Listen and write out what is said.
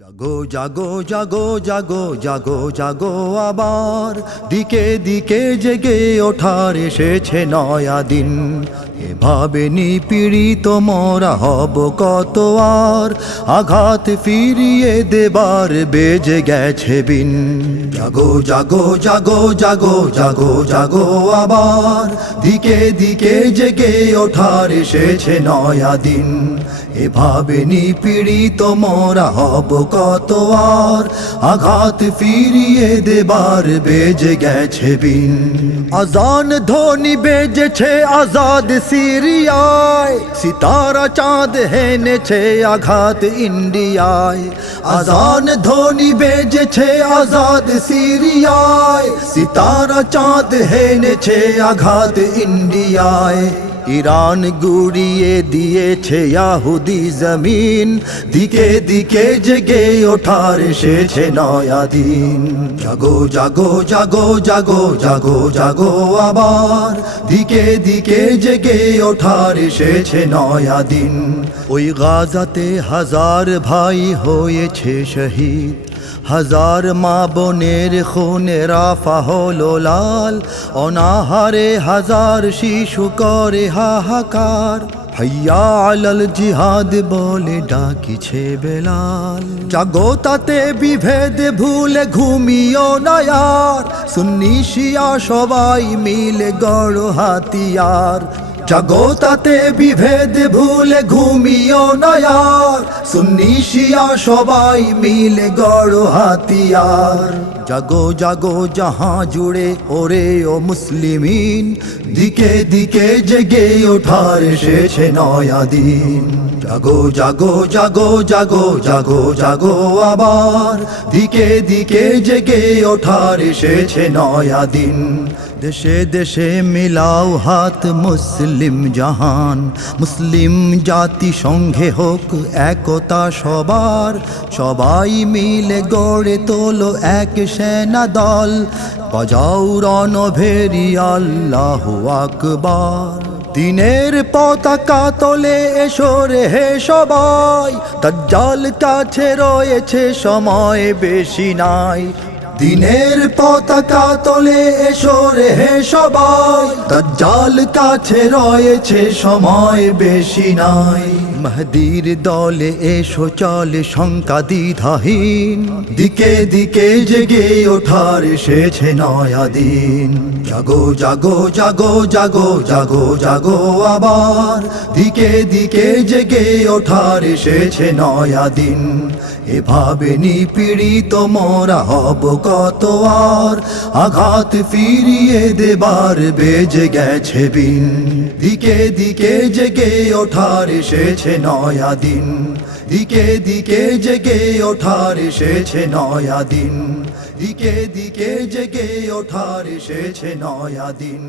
জাগো জাগো জাগো জাগো জাগো জাগো আবার দিকে দিকে জেগে ওঠার এসেছে নয়া দিন। এভাবে নিপীড়িত মোরা হব কত আর, আঘাত ফিরিয়ে দেবার বেজে গেছে বিন। জাগো জাগো জাগো জাগো জাগো জাগো আবার দিকে দিকে জেগে ওঠার এসেছে নয়া দিন। এভাবে নিপীড়িত মোরা হব কত আর, আঘাত ফিরিয়ে দেবার বেজে গেছে বিন। আজান ধ্বনি বেজেছে আজাদ সিরিয়ায়, সিতারা চাঁদ হেনেছে আঘাত ইন্ডিয়ায়। আজান ধ্বনি বেজেছে আজাদ সিরিয়ায়, সিতারা চাঁদ হেনেছে আঘাত ইন্ডিয়ায়। ইরান গুড়িয়ে দিয়েছে ইয়াহুদি জমিন, দিকে দিকে জেগে ওঠার এসেছে নয়া দিন। জাগো জাগো জাগো জাগো জাগো জাগো আবার দিকে দিকে জেগে ওঠার এসেছে নয়া দিন। ওই গাজাতে হাজার ভাই হয়েছে শহীদ, হাজার মা বোনের খুনে রাফা হলো লাল। অনাহারে হাজার শিশু করে হাহাকার, হাইয়া আলাল জিহাদ বলে ডাকিছে বেলাল। জাগো তাতে বিভেদ ভুলে ঘুমিও না আর, সুন্নি শিয়া সবাই মিলে গড় হাতিয়ার। জাগো তাতে বিভেদ ভুলে ঘুমিও না আর, সুন্নি শিয়া সবাই মিলে গড় হাতিয়ার। জাগো জাগো জাহাঁ জুড়ে ওরে ও মুসলিমিন, দিকে দিকে জেগে ওঠার এসেছে নয়া দিন। জাগো জাগো জাগো জাগো জাগো জাগো আবার দিকে দিকে জেগে ওঠার এসেছে নয়া দিন। দেশে দেশে মিলাও হাত মুসলিম জাহান, মুসলিম জাতি সঙ্গে হোক একতা সবার। সবাই মিলে গড়ে তোলো এক সেনা দল, বাজাও রণভেরি আল্লাহু আকবার। দিনের পতাকা তোলে এসো রে হে সবাই, দাজ্জাল কাছে রয়েছে সময় বেশি নাই। দিনের পতাকা তোলে এসো রে হে সবাই, দাজ্জাল কাছে রয়েছে সময় বেশি নাই। মেহেদীর দলে এসো চলে শঙ্কা দ্বিধাহীন, দিকে দিকে জেগে ওঠার এসেছে নয়া দিন। জাগো জাগো জাগো জাগো জাগো জাগো আবার দিকে দিকে জেগে ওঠার এসেছে নয়া দিন। এভাবে নিপীড়িত মোরা হব কত আর, আঘাত ফিরিয়ে দেবার বেজে গেছে বিন। দিকে দিকে জেগে ওঠার এসেছে নয়া দিন, দিকে দিকে জেগে ওঠার এসেছে নয়া দিন, দিকে দিকে জেগে ওঠার এসেছে নয়া দিন।